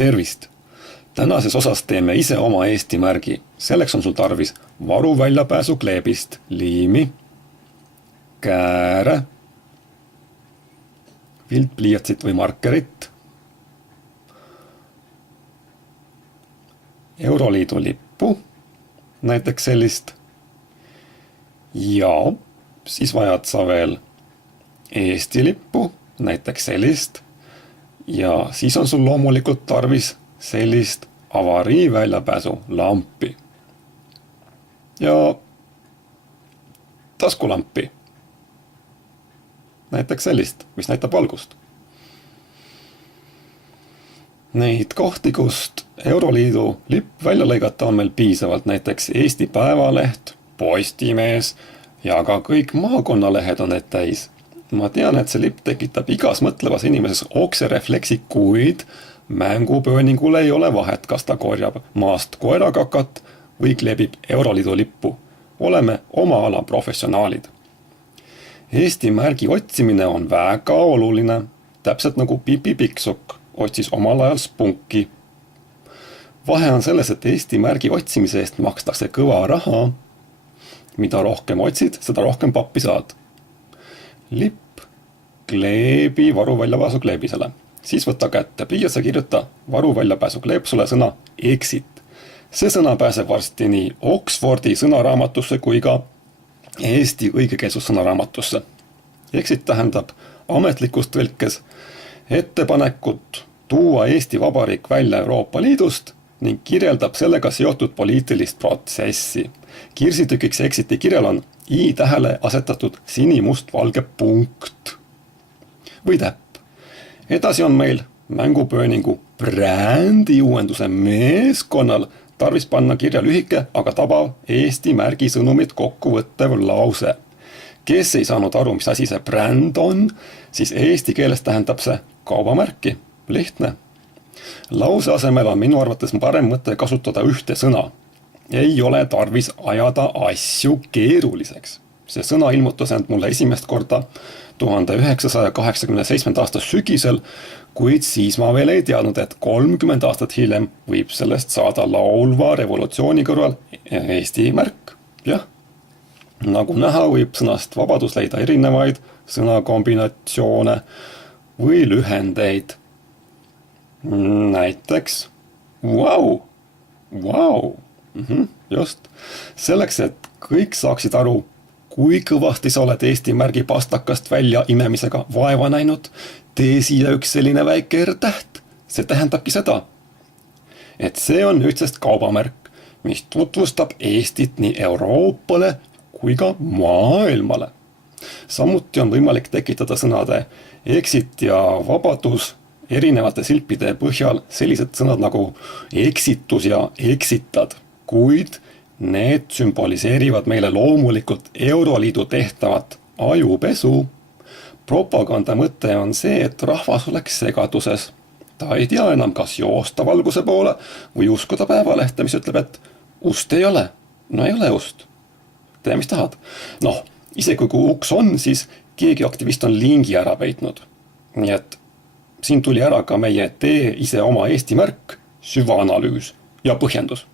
Tervist! Tänases osas teeme ise oma Eesti märgi. Selleks on sul tarvis varuväljapääsu kleebist, liimi, kääre, viltpliiatsit või markerit, Euroliidu lippu, näiteks sellist, ja siis vajad sa veel Eesti lippu, näiteks sellist, ja siis on sul loomulikult tarvis sellist avariiväljapääsu lampi ja taskulampi, näiteks sellist, mis näitab valgust. Neid kohti, kust Euroliidu lipp välja lõigata, on meil piisavalt, näiteks Eesti Päevaleht, Postimees ja ka kõik maakonnalehed on need täis. Ma tean, et see lipp tekitab igas mõtlevas inimeses okserefleksi, kuid mängupööningul ei ole vahet, kas ta korjab maast koerakakat või kleebib Euroliidu lippu. Oleme oma ala professionaalid. Eesti märgi otsimine on väga oluline, täpselt nagu Pipi Pikksukk otsis omal ajal spunki. Vahe on selles, et Eesti märgi otsimise eest makstakse kõva raha. Mida rohkem otsid, seda rohkem pappi saad. Lipp kleebi varuväljapääsu kleebisele. Siis võta kätte pliiats ja kirjuta varuväljapääsu kleepsule sõna exit. See sõna pääseb varsti nii Oxfordi sõnaraamatusse kui ka Eesti õigekeelsussõnaraamatusse. Exit tähendab ametlikus tõlkes ettepanekut tuua Eesti Vabariik välja Euroopa Liidust ning kirjeldab sellega seotud poliitilist protsessi. Kirsitükiks exiti kirjal on i-tähele asetatud sinimust-valge punkt või täpp. Edasi on meil mängupööningu brändi uuenduse meeskonnal tarvis panna kirja lühike, aga tabav Eesti märgi sõnumit kokkuvõttev lause. Kes ei saanud aru, mis asi see bränd on, siis eesti keeles tähendab see kaubamärki. Lihtne. Lause asemel on minu arvates parem mõte kasutada ühte sõna. Ei ole tarvis ajada asju keeruliseks. See sõna ilmutas end mulle esimest korda 1987. aasta sügisel, kuid siis ma veel ei teadnud, et 30 aastat hiljem võib sellest saada laulva revolutsiooni kõrval Eesti märk. Jah, nagu näha, võib sõnast vabadus leida erinevaid sõnakombinatsioone või lühendeid. Näiteks wow. Just. Selleks, et kõik saaksid aru, kui kõvasti sa oled Eesti märgi pastakast välja imemisega vaeva näinud, tee siia üks selline väike R-täht. See tähendabki seda, et see on nüüdsest kaubamärk, mis tutvustab Eestit nii Euroopale kui ka maailmale. Samuti on võimalik tekitada sõnade exit ja vabadus erinevate silpide põhjal sellised sõnad nagu eksitus ja eksitad, kuid need sümboliseerivad meile loomulikult Euroliidu tehtavat ajupesu. Propaganda mõte on see, et rahvas oleks segaduses. Ta ei tea enam, kas joosta valguse poole või uskuda Päevalehte, mis ütleb, et ust ei ole. No ei ole ust. Tee, mis tahad. Noh, isegi kui uks on, siis keegi aktivist on lingi ära peitnud. Nii et siin tuli ära ka meie tee ise oma Eesti märk, süvaanalüüs ja põhjendus.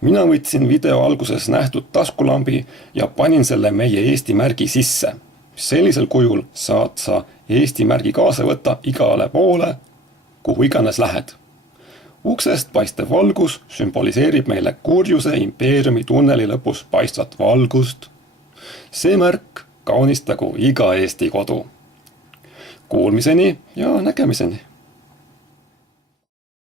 Mina võtsin video alguses nähtud taskulambi ja panin selle meie Eesti märgi sisse. Sellisel kujul saad sa Eesti märgi kaasa võtta igale poole, kuhu iganes lähed. Uksest paistev valgus sümboliseerib meile kurjuse impeeriumi tunneli lõpus paistvat valgust. See märk kaunistagu iga Eesti kodu. Kuulmiseni ja nägemiseni!